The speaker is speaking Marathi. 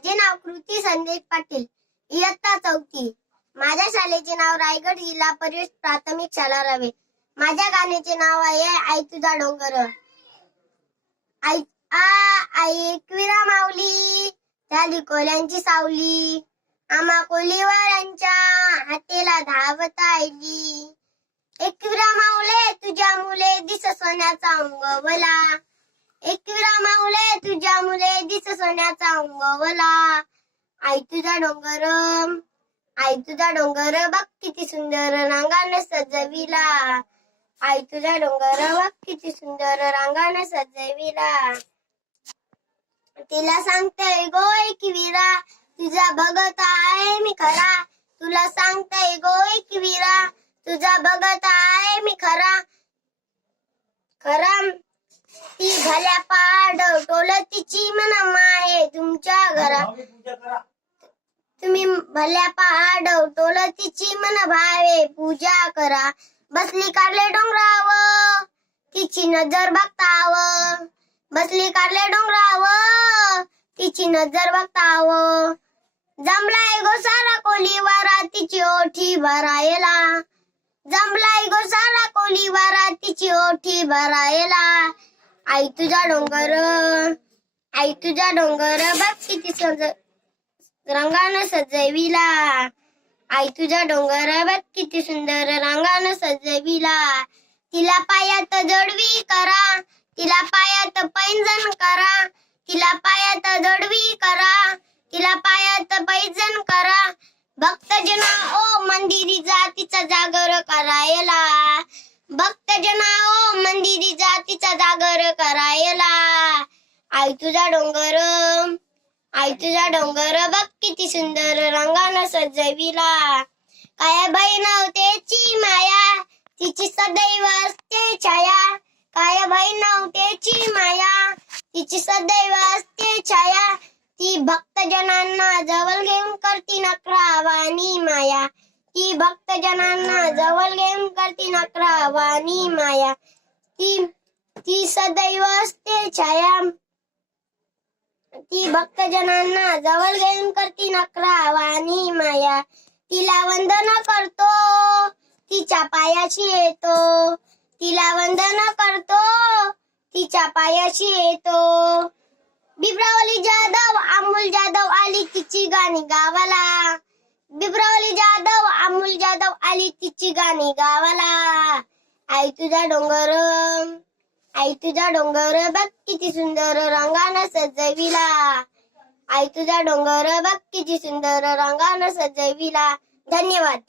माझे नाव कृती संदेश पाटील इयत्ता चौथी. माझ्या शाळेचे नाव रायगड जिल्हा परिषद प्राथमिक शाळा रवे. माझ्या गाण्याचे नाव आहे आई तुझा डोंगर. आई आ आई एकविरा माऊली झाली कोल्यांची सावली. आम्हा कोलीवारांच्या हातेला धावत आली. एकविरा माऊले तुझ्या मुले दिस सोन्याचा अंगवला. एकविरा माऊले तुझ्या मुले दिस सोन्याचा अंगवला. आई तुझा डोंगर आई तुझा डोंगर बघ किती सुंदर रांगाने सजविला. आई तुझा डोंगर बघ किती सुंदर रांगाने सजविला. तिला सांगते गो एकविरा तुझा बघत आहे मी खरा. तुला सांगते गो एकविरा तुझा बघत आहे मी खरा. खरा ती भल्या पाड टोल तिची मन माये तुमच्या घरा. तुम्ही भल्या पहाड टोल तिची मन भावे पूजा करा. बसली कारले डोंगराव तिची नजर बघताव बसली कारले डोंगराव तिची नजर बघताव जमलाय गोसारा कोलीवारा तिची ओठी भरायला. जमलाय गोसारा कोलीवारा तिची ओठी भरायला. आई तुझा डोंगर आई तुझा डोंगर बघ किती सज रंगानं सजविला. आई तुझा डोंगर बघ किती सुंदर रंगानं सजविला. तिला पायात जडवी करा तिला पायात पैंजण करा तिला पायात जडवी करा तिला पायात पैजन करा. भक्तजना ओ मंदिरी जातीचा जागर करायला. भक्तजना ओ मंदिरी जातीचा जागर करायला. आई तुझा डोंगर आई तुझा डोंगर बघ किती सुंदर रंगानं सजविला. काय बहीण नव्हतेची माया तिची सदैव असते छाया. काय बहीण नव्हतेची माया तिची सदैव असते छाया. ती भक्तजनांना जवळ घेऊन करती नकरावानी माया. ती भक्तजनांना जवळ घेऊन करती नकरा वाणी माया. ती ती सदैव असते छाया. ती भक्तजनांना जवळ घेऊन करती नकरा वाणी माया. तिला वंदन करतो तिच्या पायाशी येतो. तिला वंदन करतो तिच्या पायाशी येतो. बिब्रावली जाधव अमोल जाधव आली तिची गाणी गावाला. अमोल आली तिची गाणी गावाला. आई तुझा डोंगर आई तुझा डोंगर बघ किती सुंदर रंगानं सजविला. आई तुझा डोंगर बघ किती सुंदर रंगानं सजविला. धन्यवाद.